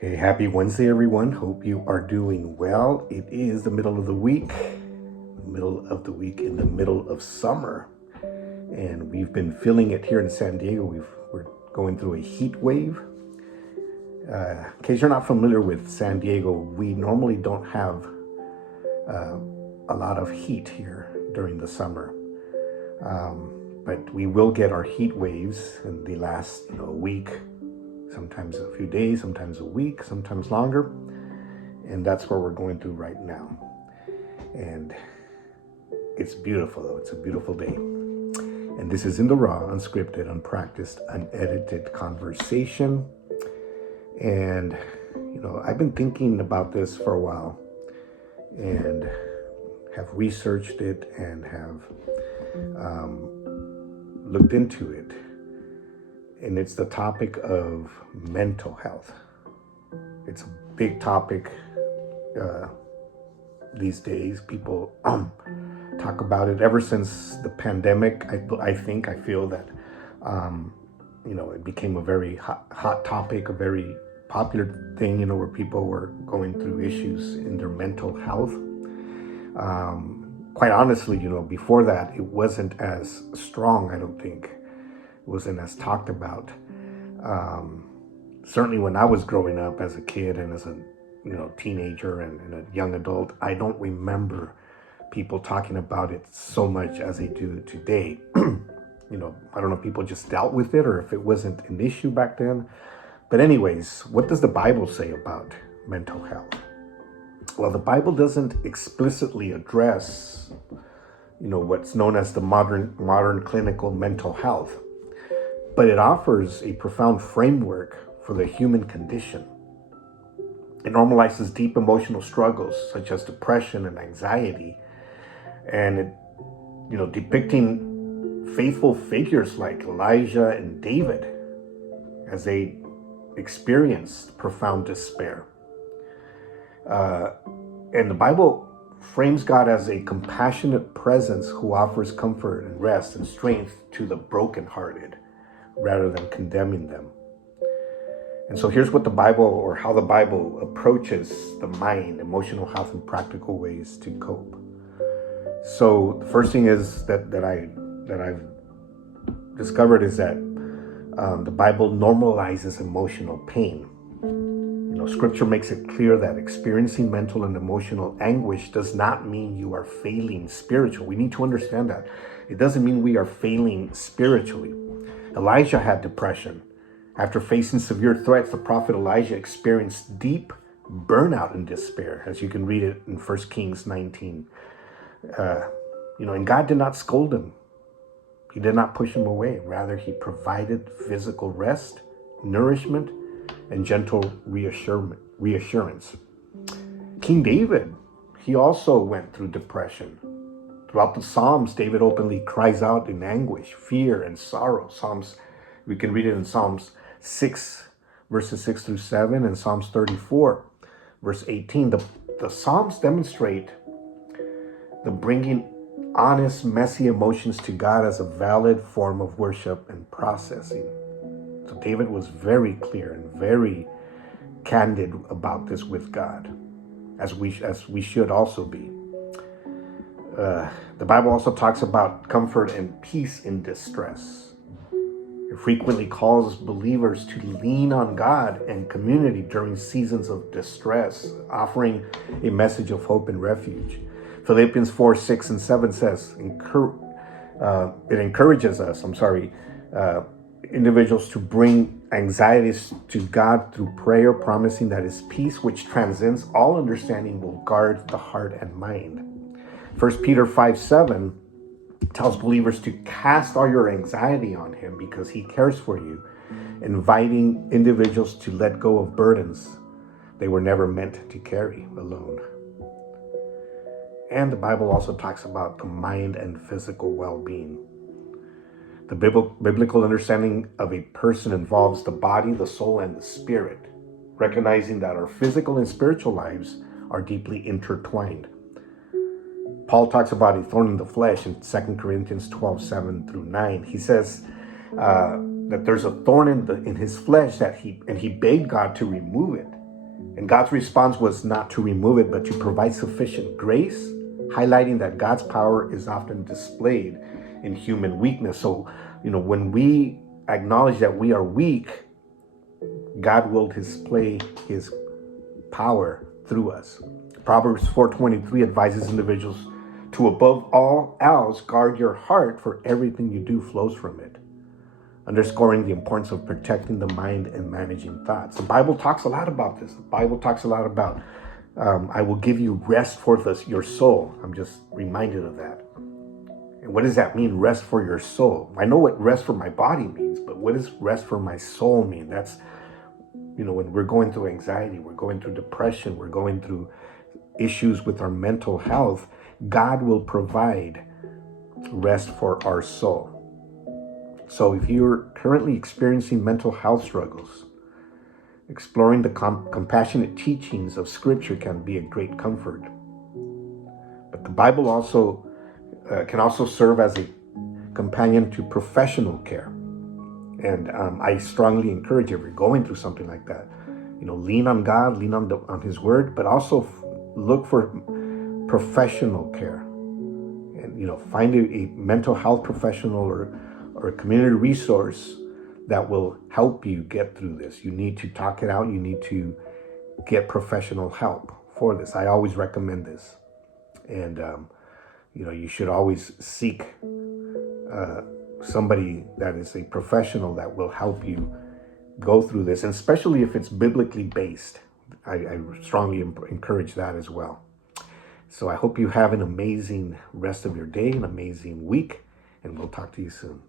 Hey, happy Wednesday, everyone. Hope you are doing well. It is the middle of the week, in the middle of summer. And we've been feeling it here in San Diego. We're going through a heat wave. In case you're not familiar with San Diego, we normally don't have a lot of heat here during the summer. But we will get our heat waves in the last week, sometimes a few days, sometimes a week, sometimes longer. And that's what we're going through right now. And it's beautiful, though. It's a beautiful day. And this is In the Raw, unscripted, unpracticed, unedited conversation. And, I've been thinking about this for a while and have researched it and have looked into it. And it's the topic of mental health. It's a big topic these days. People talk about it ever since the pandemic. I feel that it became a very hot topic, a very popular thing. Where people were going through issues in their mental health. Quite honestly, before that, it wasn't as strong. I don't think it wasn't as talked about. Certainly, when I was growing up as a kid and as a teenager and a young adult, I don't remember people talking about it so much as they do today. I don't know if people just dealt with it or if it wasn't an issue back then. But anyways, what does the Bible say about mental health? Well, the Bible doesn't explicitly address, what's known as the modern clinical mental health, but it offers a profound framework for the human condition. It normalizes deep emotional struggles such as depression and anxiety, and it, depicting faithful figures like Elijah and David as they experienced profound despair. And the Bible frames God as a compassionate presence who offers comfort and rest and strength to the brokenhearted rather than condemning them. And so here's what how the Bible approaches the mind, emotional health, and practical ways to cope. So the first thing is that I've discovered is that the Bible normalizes emotional pain. Scripture makes it clear that experiencing mental and emotional anguish does not mean you are failing spiritually. We need to understand that. It doesn't mean we are failing spiritually. Elijah had depression. After facing severe threats, the prophet Elijah experienced deep burnout and despair, as you can read it in 1 Kings 19. And God did not scold him. He did not push him away. Rather, he provided physical rest, nourishment, and gentle reassurance. King David, he also went through depression. Throughout the Psalms, David openly cries out in anguish, fear, and sorrow. We can read it in Psalms 6, verses 6 through 7, and Psalms 34, verse 18. The Psalms demonstrate the bringing honest, messy emotions to God as a valid form of worship and processing. So David was very clear and very candid about this with God, as we should also be. The Bible also talks about comfort and peace in distress. It frequently calls believers to lean on God and community during seasons of distress, offering a message of hope and refuge. Philippians 4, 6, and 7 says, it encourages us, individuals to bring anxieties to God through prayer, promising that his peace, which transcends all understanding, will guard the heart and mind. 1 Peter 5:7 tells believers to cast all your anxiety on him because he cares for you, inviting individuals to let go of burdens they were never meant to carry alone. And the Bible also talks about the mind and physical well-being. The biblical understanding of a person involves the body, the soul, and the spirit, recognizing that our physical and spiritual lives are deeply intertwined. Paul talks about a thorn in the flesh in 2 Corinthians 12, 7 through 9. He says that there's a thorn in his flesh that he begged God to remove it. And God's response was not to remove it, but to provide sufficient grace, highlighting that God's power is often displayed in human weakness. So, when we acknowledge that we are weak, God will display his power through us. Proverbs 4:23 advises individuals to, above all else, guard your heart, for everything you do flows from it, underscoring the importance of protecting the mind and managing thoughts. The Bible talks a lot about this. The Bible talks a lot about, I will give you rest for your soul. I'm just reminded of that. And what does that mean, rest for your soul? I know what rest for my body means, but what does rest for my soul mean? That's, when we're going through anxiety, we're going through depression, we're going through issues with our mental health, God will provide rest for our soul. So if you're currently experiencing mental health struggles, exploring the compassionate teachings of Scripture can be a great comfort. But the Bible also can also serve as a companion to professional care. And I strongly encourage, if you're going through something like that, lean on God, lean on His Word, but also look for professional care. And find a mental health professional or a community resource that will help you get through this. You need to talk it out. You need to get professional help for this. I always recommend this. And you should always seek somebody that is a professional that will help you go through this, and especially if it's biblically based. I strongly encourage that as well. So I hope you have an amazing rest of your day, an amazing week, and we'll talk to you soon.